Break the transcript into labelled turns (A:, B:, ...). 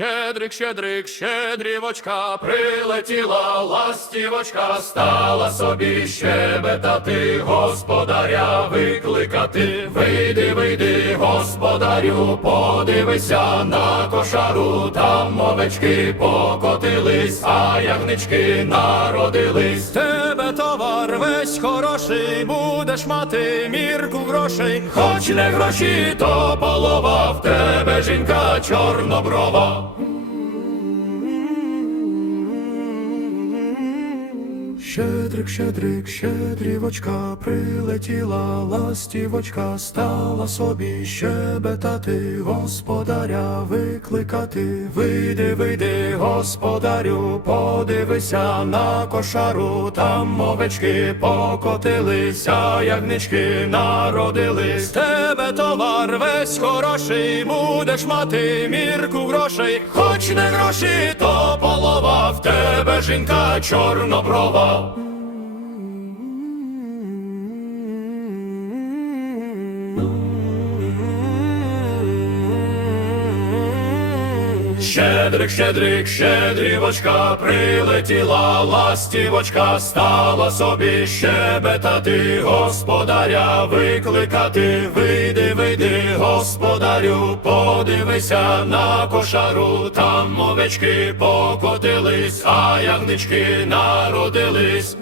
A: Щедрик, щедрик, щедрівочка, прилетіла ластівочка, стала собі щебетати, господаря викликати. Вийди, вийди, господарю, подивися на кошару, там овечки покотились, а ягнички народились. Тебе товар весь хороший, будеш мати мірку грошей, хоч не гроші, то полова, в тебе жінка чорноброва. Щедрик, щедрик, щедрівочка, прилетіла ластівочка, стала собі щебетати, господаря викликати. Вийди, вийди, господарю, подивися на кошару, там овечки покотилися, ягнички народились. З Тебе товар весь хороший, будеш мати мірку грошей, хоч не гроші, то полова, в тебе жінка чорноброва. Щедрик, щедрик, щедрівочка, прилетіла ластівочка, стала собі щебетати, господаря викликати. Вийди, вийди, господарю, подивися на кошару, там овечки покотились, а ягнички народились.